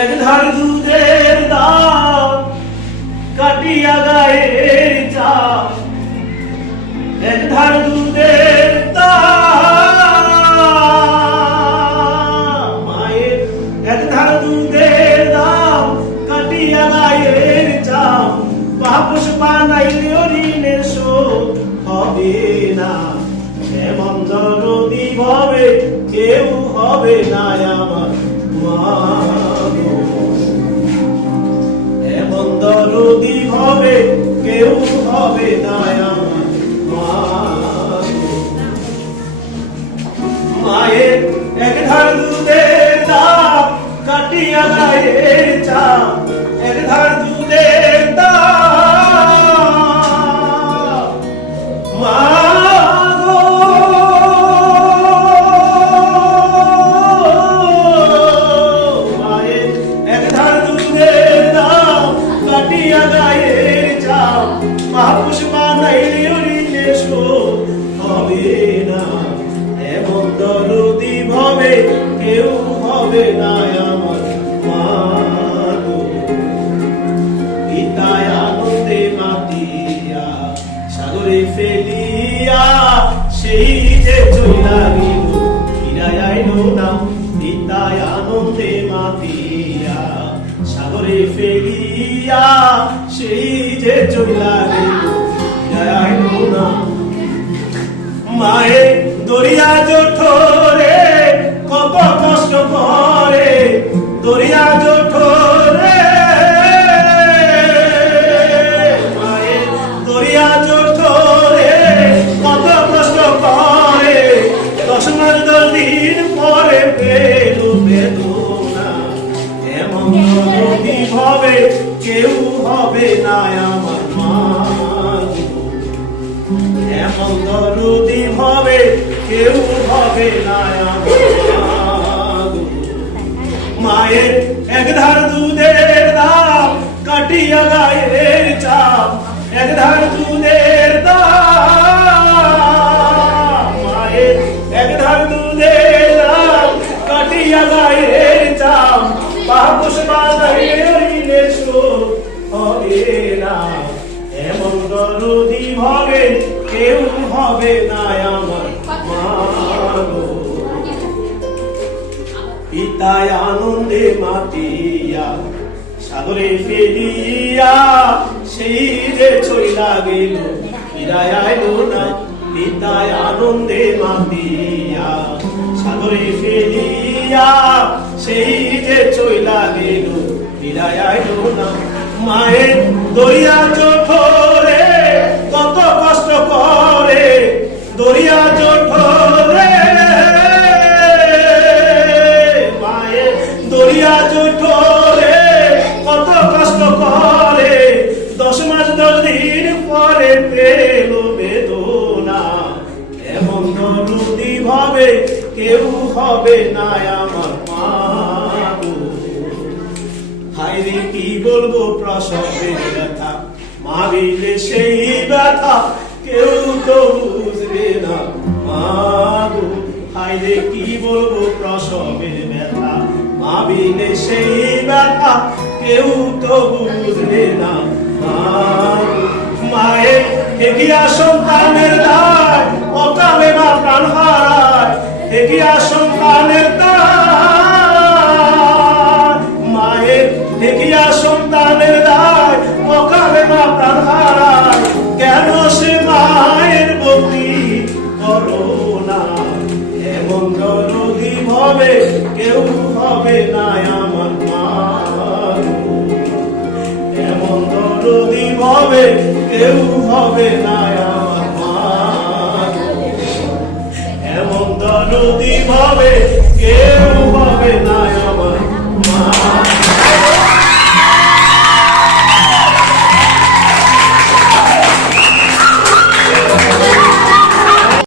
এক ধার দুধের দাম কাটিয়া গায়ের চাপ, এক ধার দুধের দাম মায়ের, এক ধার দুধের দাম কাটিয়া গায়ের চাপ, বাপস বানাইলেও ঋণের শোধ হবে না। এমন দরদি ভবে কেউ হবে না আমার মা গো, এমন দরদি ভবে কেউ হবে না আমার মা গো। মায়ের এক ধার দুধের দাম কাটিয়া গায়ের চাপ, এক ধার দুধের দাম মা গো, মায়ের এক ধার দুধের দাম কাটিয়া গায়ের চাপ, বাপুস বানাইলেও ঋণের শোধ হবে না। এমন দরদি ভবে কেউ হবে না আমার মা গো। পিতায় আনন্দে মাতিয়া সাগরে ফেলিয়া সেই যে চইলা গেল ফিরায় আইলো না। পিতায় আনন্দে মাতিয়া সাগরে ফেলিয়া সেই যে চইলা গেল ফিরায় আইলো না। মায়ের দরিয়া জঠরে কত কষ্ট করে, দরিয়া জঠরে মায়ের দরিয়া জঠরে কত কষ্ট করে, 10 মাস 10 দিন পরে পেল বেদনা। এমন দরদি ভবে কেউ হবে না আমার মা গো, এমন দরদি ভবে কেউ হবে না আমার মা গো। মায়ের এক ধার দুধের দাম কাটিয়া গায়ের চাপ, এক ধার দুধের দাম মায়ের এক ধার দুধের দাম কাটিয়া গায়ের চাপ, বাপুস বানাইলেও ঋণের শোধ হবে না। এমন দরদি ভবে কেউ হবে না আমার মা গো। পিতায় আনন্দে মাতিয়া সাগরে ফেলিয়া সেই যে চইলা গেল ফিরায় আইলো না। পিতায় আনন্দে মাতিয়া সাগরে ফেলিয়া সেই যে চইলা গেল ফিরায় আইলো না। মায়ের দরিয়া জঠরে কত কষ্ট করে, দরিয়া জঠরে মায়ের দরিয়া জঠরে কত কষ্ট করে, 10 মাস 10 দিন পরে পেল বেদনা। এমন দরদি ভবে কেউ হবে না আমার মা গো। হায়রে কি বলবো প্রসবের ব্যথা, মা বিলে সেই ব্যথা কেউ তো বুঝবে না মা গো। হায়রে কি বলবো প্রসবের ব্যথা, মা বিলে সেই ব্যথা কেউ তো বুঝবে না মা গো। মায়ের হেগিয়া সন্তানের দায় অকালে মা প্রাণ হারায়, হেগিয়া সন্তানের দায় মায়ের দেখিয়া সন্তানের দায় অকালে মা প্রাণ হারায়। কেন সে মায়ের ভক্তি করো না, এমন দরদি ভবে কেউ হবে না আমার মা গো। এমন দরদি ভবে কেউ হবে না আমার মা গো, এমন দরদি ভবে কেউ